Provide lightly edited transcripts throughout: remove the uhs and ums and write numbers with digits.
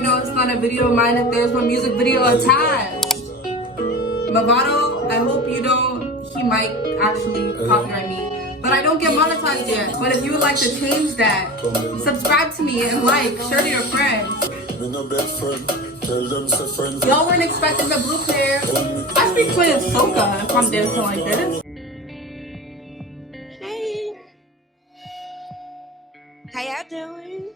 You know it's not a video of mine if there's one music video attached. Movado, I hope you don't, he might actually copyright me. But I don't get monetized yet. But if you would like to change that, subscribe to me and like, share to your friends. Y'all weren't expecting the blue pair. I speak playing soca if I'm dancing like this. Hey, how y'all doing?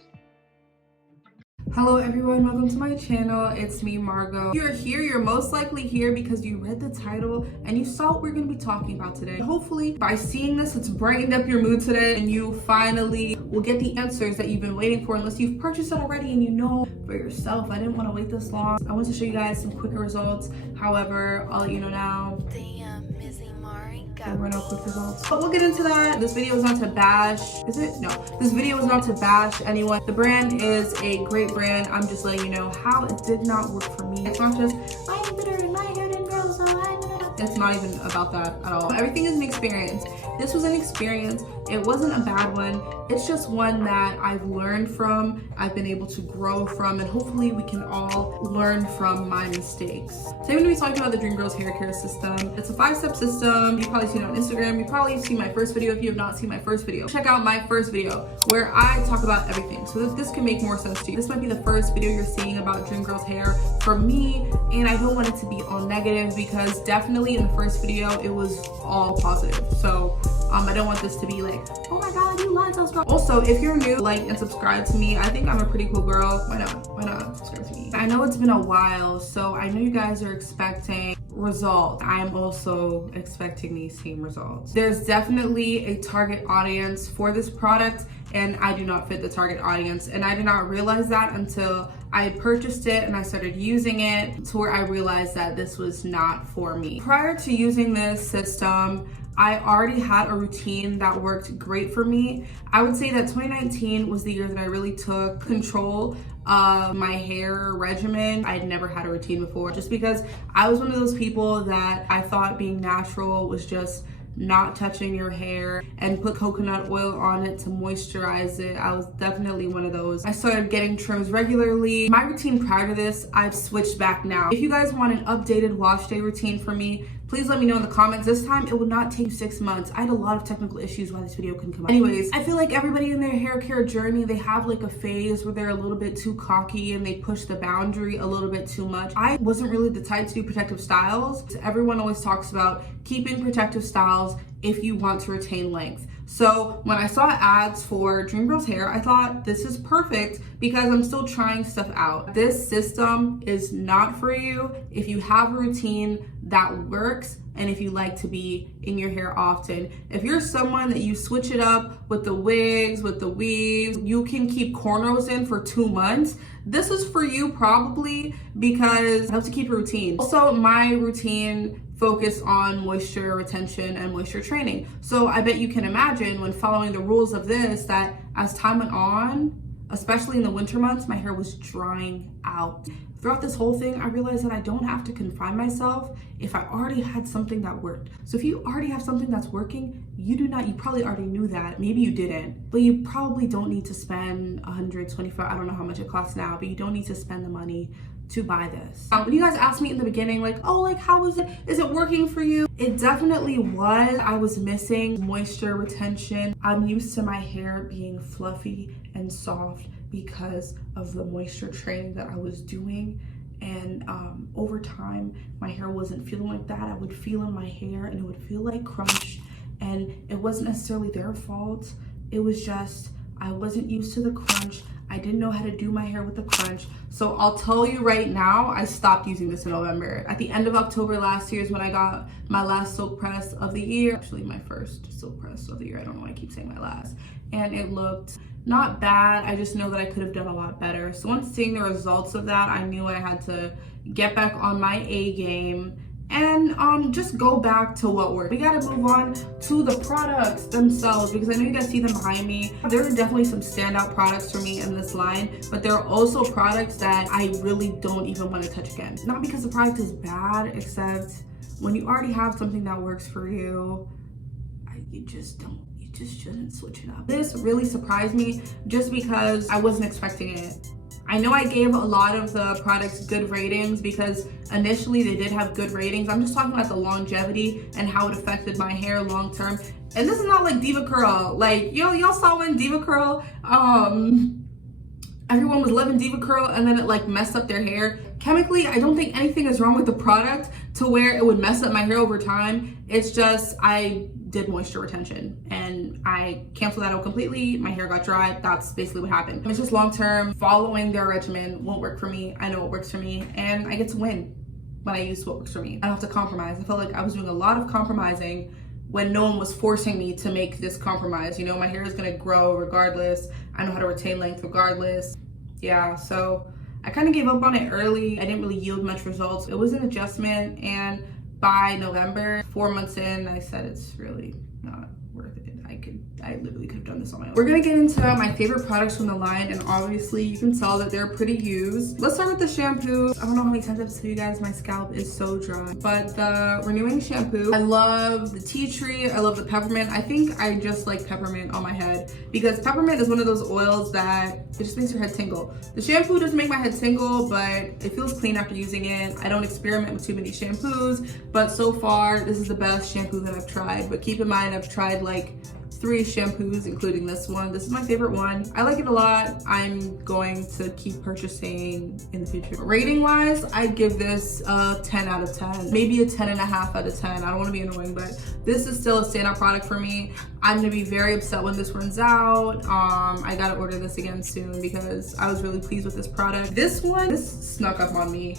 Hello everyone, welcome to my channel. It's me, Margeau. If you're here, you're most likely here because you read the title and you saw what we're going to be talking about today. Hopefully, by seeing this, it's brightened up your mood today and you finally will get the answers that you've been waiting for, unless you've purchased it already and you know for yourself, I didn't want to wait this long. I want to show you guys some quicker results. However, I'll let you know now. There were no quick results. But we'll get into that. This video is not to bash, is it? No. This video is not to bash anyone. The brand is a great brand. I'm just letting you know how it did not work for me. It's not just, I'm bitter and my hair didn't grow, so I'm gonna... It's not even about that at all. Everything is an experience. This was an experience. It wasn't a bad one. It's just one that I've learned from, I've been able to grow from, and hopefully we can all learn from my mistakes. Today I'm going to be talking about the Dream Girls hair care system. It's a 5-step system. You've probably seen it on Instagram. You've probably seen my first video. If you have not seen my first video, check out my first video where I talk about everything. So this can make more sense to you. This might be the first video you're seeing about Dream Girls hair for me, and I don't want it to be all negative because definitely in the first video it was all positive. So I don't want this to be like, oh my god, you like us, girl. Also, if you're new, like and subscribe to me. I think I'm a pretty cool girl. Why not? Why not subscribe to me? I know it's been a while, so I know you guys are expecting results. I'm also expecting these same results. There's definitely a target audience for this product, and I do not fit the target audience, and I did not realize that until I purchased it and I started using it, to where I realized that this was not for me. Prior to using this system, I already had a routine that worked great for me. I would say that 2019 was the year that I really took control of my hair regimen. I'd never had a routine before, just because I was one of those people that I thought being natural was just not touching your hair and put coconut oil on it to moisturize it. I was definitely one of those. I started getting trims regularly. My routine prior to this, I've switched back now. If you guys want an updated wash day routine for me, please let me know in the comments. This time, it will not take 6 months. I had a lot of technical issues why this video couldn't come out. Anyways, I feel like everybody in their hair care journey, they have like a phase where they're a little bit too cocky and they push the boundary a little bit too much. I wasn't really the type to do protective styles. Everyone always talks about keeping protective styles if you want to retain length. So when I saw ads for Dream Girls hair, I thought this is perfect because I'm still trying stuff out. This system is not for you if you have a routine that works and if you like to be in your hair often. If you're someone that you switch it up with the wigs, with the weaves, you can keep cornrows in for 2 months, this is for you probably, because I have to keep a routine. Also, my routine focus on moisture retention and moisture training. So I bet you can imagine when following the rules of this that as time went on, especially in the winter months, my hair was drying out. Throughout this whole thing, I realized that I don't have to confine myself if I already had something that worked. So if you already have something that's working, you probably already knew that. Maybe you didn't, but you probably don't need to spend $125, I don't know how much it costs now, but you don't need to spend the money to buy this. When you guys asked me in the beginning, like, oh, like, how is it? Is it working for you? It definitely was. I was missing moisture retention. I'm used to my hair being fluffy and soft because of the moisture training that I was doing. And over time, my hair wasn't feeling like that. I would feel in my hair and it would feel like crunch. And it wasn't necessarily their fault. It was just, I wasn't used to the crunch. I didn't know how to do my hair with the crunch. So I'll tell you right now, I stopped using this in November. At the end of October last year is when I got my last silk press of the year. Actually, my first silk press of the year. I don't know why I keep saying my last. And it looked not bad. I just know that I could have done a lot better. So once seeing the results of that, I knew I had to get back on my A game and just go back to what worked. We gotta move on to the products themselves, because I know you guys see them behind me. There are definitely some standout products for me in this line, but there are also products that I really don't even want to touch again. Not because the product is bad, except when you already have something that works for you, you just shouldn't switch it up. This really surprised me just because I wasn't expecting it. I know I gave a lot of the products good ratings because initially they did have good ratings. I'm just talking about the longevity and how it affected my hair long term. And this is not like Diva Curl. Like, y'all saw when Diva Curl, everyone was loving Diva Curl and then it like messed up their hair. Chemically, I don't think anything is wrong with the product to where it would mess up my hair over time. It's just I did moisture retention and I canceled that out completely. My hair got dry. That's basically what happened. It's just long term. Following their regimen won't work for me. I know what works for me and I get to win when I use what works for me. I don't have to compromise. I felt like I was doing a lot of compromising when no one was forcing me to make this compromise. You know, my hair is gonna grow regardless. I know how to retain length regardless. Yeah, so I kind of gave up on it early. I didn't really yield much results. It was an adjustment, and by November, 4 months in, I said it's really not worth it. I literally could have done this on my own. We're gonna get into my favorite products from the line, and obviously you can tell that they're pretty used. Let's start with the shampoo. I don't know how many times I've told you guys my scalp is so dry, but the renewing shampoo, I love the tea tree, I love the peppermint. I think I just like peppermint on my head because peppermint is one of those oils that it just makes your head tingle. The shampoo doesn't make my head tingle, but it feels clean after using it. I don't experiment with too many shampoos, but so far this is the best shampoo that I've tried. But keep in mind, I've tried like 3 shampoos, including this one. This is my favorite one. I like it a lot. I'm going to keep purchasing in the future. Rating wise, I'd give this a 10 out of 10, maybe a 10.5 out of 10. I don't want to be annoying, but this is still a standout product for me. I'm gonna be very upset when this runs out. I gotta order this again soon because I was really pleased with this product. This one, this snuck up on me.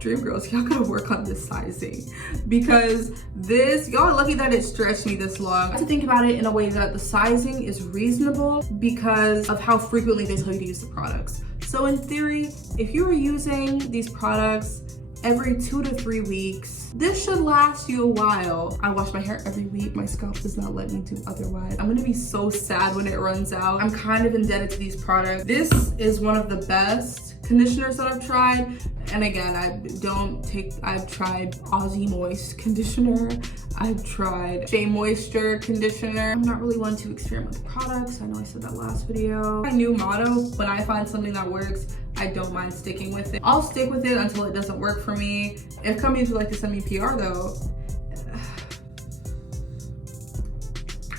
Dream girls, y'all gotta work on this sizing because this, y'all are lucky that it stretched me this long. I have to think about it in a way that the sizing is reasonable because of how frequently they tell you to use the products. So in theory, if you were using these products every 2 to 3 weeks, this should last you a while. I wash my hair every week. My scalp does not let me do otherwise. I'm gonna be so sad when it runs out. I'm kind of indebted to these products. This is one of the best conditioners that I've tried. And again, I've tried Aussie Moist conditioner. I've tried Shea Moisture conditioner. I'm not really one to experiment with products. I know I said that last video. My new motto, when I find something that works, I don't mind sticking with it. I'll stick with it until it doesn't work for me. If companies would like to send me PR though,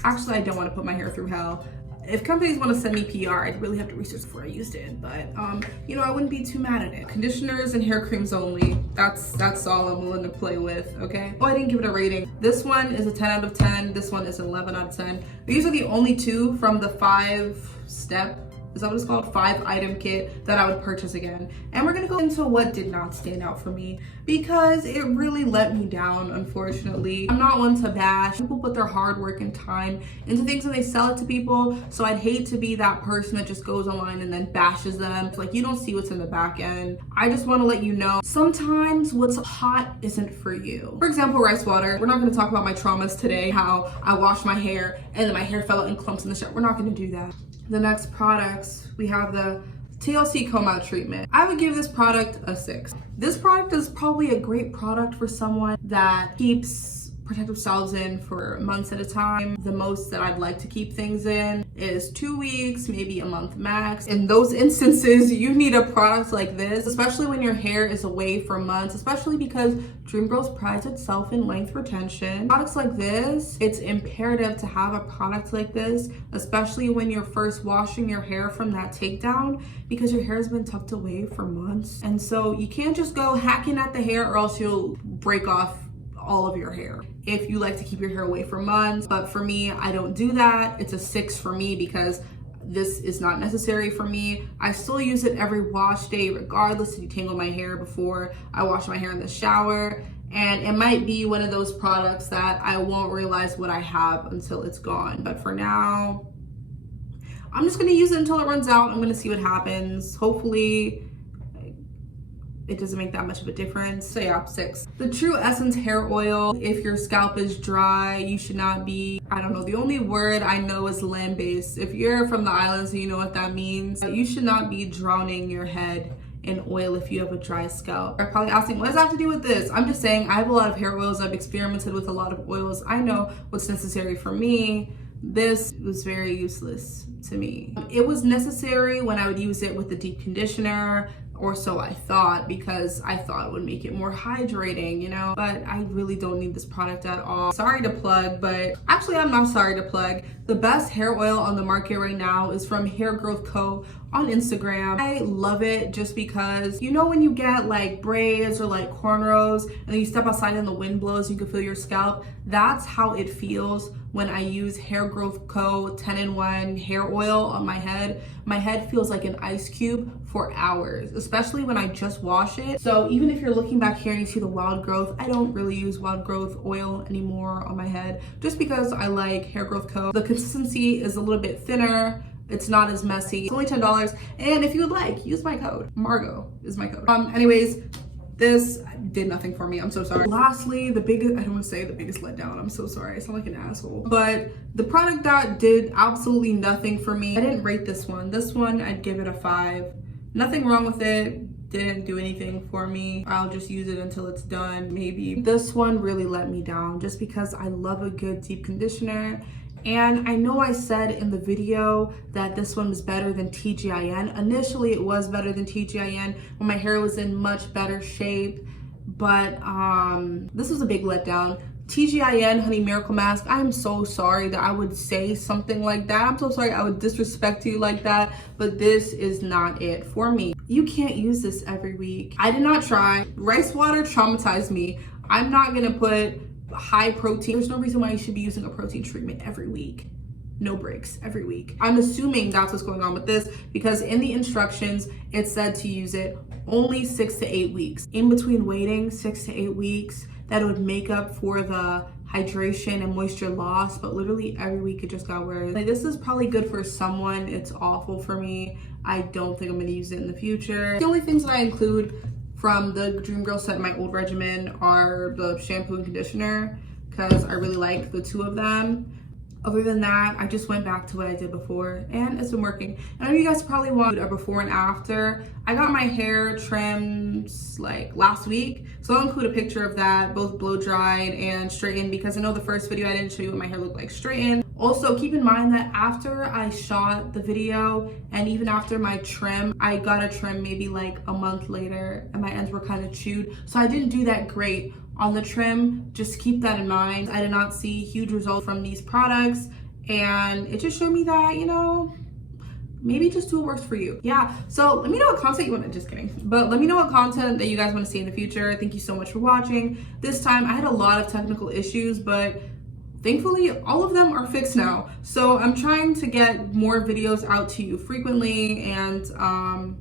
actually I don't want to put my hair through hell. If companies want to send me PR, I'd really have to research before I used it, but you know, I wouldn't be too mad at it. Conditioners and hair creams only. That's all I'm willing to play with, okay? Oh, I didn't give it a rating. This one is a 10 out of 10. This one is an 11 out of 10. These are the only 2 from the 5-step, is that what it's called? 5-item kit that I would purchase again. And we're gonna go into what did not stand out for me because it really let me down, unfortunately. I'm not one to bash. People put their hard work and time into things and they sell it to people. So I'd hate to be that person that just goes online and then bashes them. It's like, you don't see what's in the back end. I just wanna let you know, sometimes what's hot isn't for you. For example, rice water. We're not gonna talk about my traumas today, how I washed my hair and then my hair fell out in clumps in the shower. We're not gonna do that. The next products, we have the TLC comb out treatment. I would give this product a 6. This product is probably a great product for someone that keeps protective styles in for months at a time. The most that I'd like to keep things in is 2 weeks, maybe a month max. In those instances, you need a product like this, especially when your hair is away for months, especially because Dreamgirls prides itself in length retention. Products like this, it's imperative to have a product like this, especially when you're first washing your hair from that takedown, because your hair has been tucked away for months. And so you can't just go hacking at the hair or else you'll break off all of your hair if you like to keep your hair away for months. But for me, I don't do that. It's a 6 for me because this is not necessary for me. I still use it every wash day regardless to detangle my hair before I wash my hair in the shower. And it might be one of those products that I won't realize what I have until it's gone. But for now, I'm just gonna use it until it runs out. I'm gonna see what happens. Hopefully it doesn't make that much of a difference. So yeah, 6. The True Essence hair oil. If your scalp is dry, you should not be, I don't know, the only word I know is land-based. If you're from the islands and you know what that means, you should not be drowning your head in oil if you have a dry scalp. You're probably asking, what does that have to do with this? I'm just saying, I have a lot of hair oils. I've experimented with a lot of oils. I know what's necessary for me. This was very useless to me. It was necessary when I would use it with the deep conditioner, or so I thought, because I thought it would make it more hydrating, you know, but I really don't need this product at all. Sorry to plug, but actually I'm not sorry to plug. The best hair oil on the market right now is from Hair Growth Co. on Instagram. I love it just because, you know, when you get like braids or like cornrows and then you step outside and the wind blows, you can feel your scalp. That's how it feels when I use Hair Growth Co. 10-in-1 hair oil on my head. My head feels like an ice cube for hours, especially when I just wash it. So even if you're looking back here and you see the wild growth, I don't really use wild growth oil anymore on my head just because I like Hair Growth Co. The consistency is a little bit thinner. It's not as messy. It's only $10. And if you would like, use my code. Margeau is my code. Anyways, this did nothing for me. I'm so sorry. Lastly, the biggest, I don't want to say the biggest letdown. I'm so sorry. I sound like an asshole. But the product that did absolutely nothing for me, I didn't rate this one. This one, I'd give it a 5. Nothing wrong with it. Didn't do anything for me. I'll just use it until it's done, maybe. This one really let me down just because I love a good deep conditioner. And I know I said in the video that this one was better than TGIN. Initially, it was better than TGIN when my hair was in much better shape. But this was a big letdown. TGIN Honey Miracle Mask, I am so sorry that I would say something like that. I'm so sorry I would disrespect you like that, but this is not it for me. You can't use this every week. I did not try. Rice water traumatized me. I'm not gonna put high protein. There's no reason why you should be using a protein treatment every week. No breaks, every week. I'm assuming that's what's going on with this because in the instructions, it said to use it only 6 to 8 weeks. In between waiting 6 to 8 weeks, that would make up for the hydration and moisture loss, but literally every week it just got worse. Like, this is probably good for someone. It's awful for me. I don't think I'm gonna use it in the future. The only things that I include from the Dream Girl set in my old regimen are the shampoo and conditioner because I really like the two of them. Other than that, I just went back to what I did before and it's been working. And I know you guys probably want a before and after. I got my hair trimmed like last week, so I'll include a picture of that, both blow dried and straightened, because I know the first video I didn't show you what my hair looked like straightened. Also, keep in mind that after I shot the video and even after my trim, I got a trim maybe like a month later and my ends were kind of chewed. So I didn't do that great on the trim. Just keep that in mind. I did not see huge results from these products and it just showed me that, you know, maybe just do what works for you. Yeah, so let me know what content you want to, just kidding, but let me know what content that you guys want to see in the future. Thank you so much for watching. This time I had a lot of technical issues, but thankfully, all of them are fixed now. So I'm trying to get more videos out to you frequently and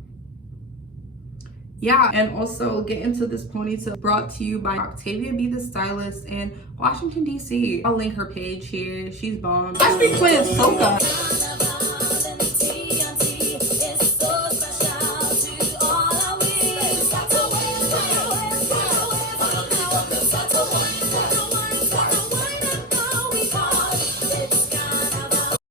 yeah, and also get into this ponytail brought to you by Octavia B the Stylist in Washington, DC. I'll link her page here. She's bomb. I speak with Soka.